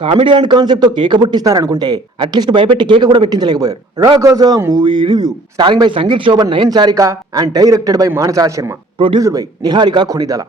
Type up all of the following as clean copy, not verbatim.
Comedy and concept తో కేక పుట్టిస్తారనుకుంటే at least భయపెట్టి కేక కూడా పెట్టించలేకపోయారు. Rakoja movie review starring by Sangeeth Shobhan, Nayan Sarika and directed by Manasa Sharma, producer by Niharika Konidela.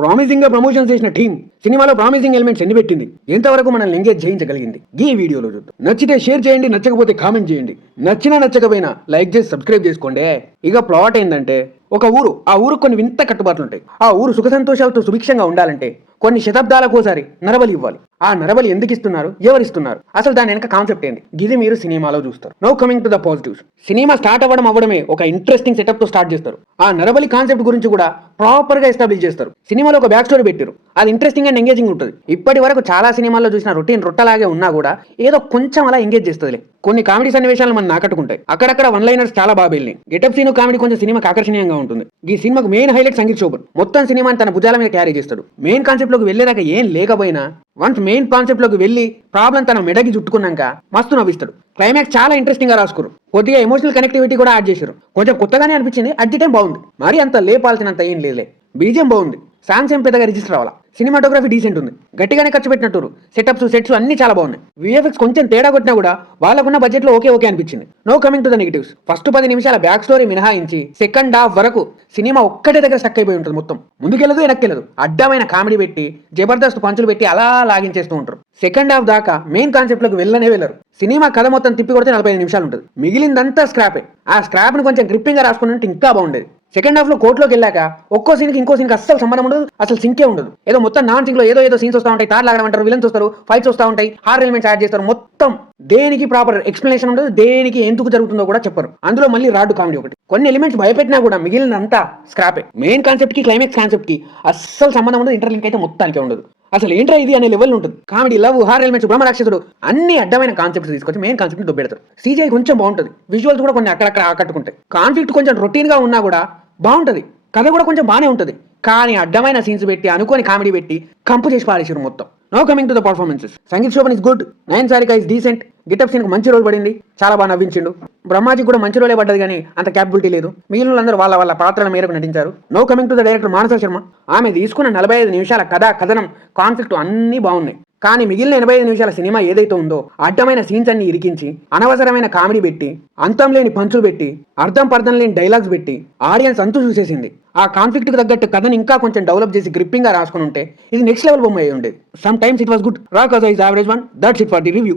Promising గా ప్రమోషన్ చేసిన టీమ్ సినిమాలో ప్రామిసింగ్ ఎలిమెంట్స్ ఎన్ని పెట్టింది, ఎంతవరకు మనల్ని ఎంగేజ్ చేయించగలిగింది, ఈ వీడియోలో చూద్దాం. నచ్చితే షేర్ చేయండి, నచ్చకపోతే కామెంట్ చేయండి, నచ్చినా నచ్చకపోయినా లైక్ చేసి సబ్స్క్రైబ్ చేసుకోండి. ఇక ప్లాట్ ఏంటంటే, ఒక ఊరు, ఆ ఊరు కొన్ని వింత కట్టుబాట్లు ఉంటాయి. ఆ ఊరు సుఖ సంతోషాలతో సుభిక్షంగా ఉండాలంటే కొన్ని శతాబ్దాలకోసారి నరబలి ఇవ్వాలి. ఆ నరబలి ఎందుకు ఇస్తున్నారు, ఎవరిస్తున్నారు, అసలు దాని వెనక కాన్సెప్ట్ ఏంది, ఇది మీరు సినిమాలో చూస్తారు. Now coming to the positives. Cinema start అవ్వడమే ఒక ఇంట్రెస్టింగ్ సెటప్ తో స్టార్ట్ చేస్తారు. ఆ నరబలి కాన్సెప్ట్ గురించి కూడా ప్రాపర్ గా ఎస్టాబ్లిష్ చేస్తారు. సినిమాలో ఒక బ్యాక్ స్టోరీ పెట్టారు, అది ఇంట్రెస్టింగ్ అండ్ ఎంగేజింగ్ ఉంటుంది. ఇప్పటి వరకు చాలా సినిమాల్లో చూసిన రొటీన్ రొట్టలాగే ఉన్నా కూడా ఏదో కొంచెం అలా ఎంగేజ్ చేస్తుంది. కొన్ని కామెడీ సన్నివేశాలు మనం ఆకట్టుకుంటాయి. అక్కడక్కడ వన్ లైనర్స్ చాలా బాగా వెళ్ళినాయి. గెటప్ సీన్ కామెడీ కొంచెం సినిమాకి ఆకర్షణీయంగా ఉంటుంది. ఈ సినిమాకు మెయిన్ హైలైట్ సంగీత్ శోభన్ మొత్తం సినిమాని తన భుజాల మీద క్యారీ చేస్తాడు. మెయిన్ కాన్సెప్ట్ లోకి వెళ్ళేదాకా ఏం లేకపోయినా వన్స్ మెయిన్ కాన్సెప్ట్ లోకి వెళ్ళి ప్రాబ్లం తన మెడకి చుట్టుకున్నాక మస్తు నవ్విస్తాడు. క్లైమాక్స్ చాలా ఇంట్రెస్టింగ్ గా రాసుకురు. కొద్దిగా ఎమోషనల్ కనెక్టివిటీ కూడా యాడ్ చేశారు. కొంచెం కొత్తగానే అనిపించింది, అట్ ది టైం బాగుంది. మరి అంత లేపాల్సినంత ఏం లేదులే. బీజియం బాగుంది, సాంగ్స్ ఏం పెద్దగా రిజిస్టర్ అవ్వాలా. సినిమాటోగ్రఫీ డీసెంట్ ఉంది, గట్టిగానే ఖర్చు పెట్టినట్టు. సెటప్స్ సెట్స్ అన్ని చాలా బాగున్నాయి. విఎఫ్ఎక్స్ కొంచెం తేడా కొట్టినా కూడా వాళ్ళకున్న బడ్జెట్ లో ఓకే అనిపించింది. No coming to the negatives. First 10 నిమిషాల బ్యాక్ స్టోరీ మినహాయించి సెకండ్ హాఫ్ వరకు సినిమా ఒక్కటే దగ్గర స్టక్ అయిపోయి ఉంటుంది. మొత్తం ముందుకెళ్ళదు వెనక్కెళ్ళదు. అడ్డమైన కామెడీ పెట్టి జబర్దస్త్ పంచులు పెట్టి అలా లాగించేస్తూ ఉంటారు. సెకండ్ హాఫ్ దాకా మెయిన్ కాన్సెప్ట్ లోకి వెళ్ళరు. సినిమా కథ మొత్తం తిప్పి కొడితే 45 నిమిషాలు ఉంటుంది. మిగిలిందంతా స్క్రాపే. ఆ స్క్రాప్ ని కొంచెం గ్రిప్పింగ్ గా రాసుకుని ఉంటే ఇంకా బాగుండేది. సెకండ్ హాఫ్ లో కోర్టులోకి వెళ్ళాక ఒక్కో సీన్కి ఇంకో సీన్కి అస్సలు సంబంధం ఉండదు, అసలు సింకే ఉండదు. ఏదో మొత్తం నాన్ సింక్ లో ఏదో సీన్స్ వస్తూ ఉంటాయి, తార్ లాగడం అంటారు, విలన్స్ వస్తారు, ఫైట్స్ వస్తూ ఉంటాయి, హారర్ ఎలిమెంట్స్ యాడ్ చేస్తారు. మొత్తం దేనికి ప్రాపర్ ఎక్స్ప్లెనేషన్ ఉండదు, దేనికి ఎందుకు జరుగుతుందో కూడా చెప్పరు. అందులో మళ్ళీ రాడ్డు కామెడీ ఒకటి. కొన్ని ఎలిమెంట్స్ భయపెట్టినా కూడా మిగిలినంతా స్క్రాపే. మెయిన్ కాన్సెప్ట్ కి క్లైమాక్స్ కాన్సెప్ట్ కి అస్సలు సంబంధం ఉండదు. ఇంటర్లింక్ అయితే మొత్తానికి ఉండదు. అసలు ఏంట్రా ఇది అనే లెవెల్ ఉంటుంది. కామెడీ, లవ్, హారర్ ఎలిమెంట్స్, బ్రహ్మరాక్షసుడు అన్ని అడ్డమైన కాన్సెప్ట్స్ తీసుకొచ్చి మెయిన్ కాన్సెప్ట్ ని దొబ్బెడతారు. సీజీఐ కొంచెం బాగుంటుంది, విజువల్స్ కూడా కొన్ని అక్కడక్కడ ఆకట్టుకుంటాయి. కాన్ఫ్లిక్ట్ కొంచెం రొటీన్ గా ఉన్నా కూడా బాగుంటది. కథ కూడా కొంచెం బాగానే ఉంటుంది. కానీ అడ్డమైన సీన్స్ పెట్టి అనుకోని కామెడీ పెట్టి కంపు చేసి పారేసారు మొత్తం. No coming to the performances. Sangeet Shobhan is good, Nayan Sarika is decent, getup Seenu మంచి రోల్ పడింది, చాలా బాగా నవ్వించిండు. బ్రహ్మాజీ కూడా మంచి రోలే పడ్డది, కానీ అంత క్యాపబిలిటీ లేదు. మిగిలిన వాళ్ళందరూ వాళ్ళ పాత్రల మేరకు నటించారు. No coming to the director Manasa Sharma. ఆమె తీసుకున్న 45 నిమిషాల కథనం, కాన్ఫ్లిక్ట్ అన్నీ బాగున్నాయి. కానీ మిగిలిన 85 నిమిషాల సినిమా ఏదైతే ఉందో అడ్డమైన సీన్స్ అన్ని ఇరికించి, అనవసరమైన కామెడీ పెట్టి, అంతం లేని పంచులు పెట్టి, అర్థం పర్థం లేని డైలాగ్స్ పెట్టి ఆడియన్స్ అంతూ చూసేసింది. ఆ కాన్ఫ్లిక్ట్ కి తగ్గట్టు కథను ఇంకా కొంచెం డెవలప్ చేసి గ్రిప్పింగ్ గా రాసుకుని ఉంటే ఇది నెక్స్ట్ లెవెల్ బొమ్మ అయి ఉండేది. Sometimes it was good. Rakoja is average one. That's it for the review.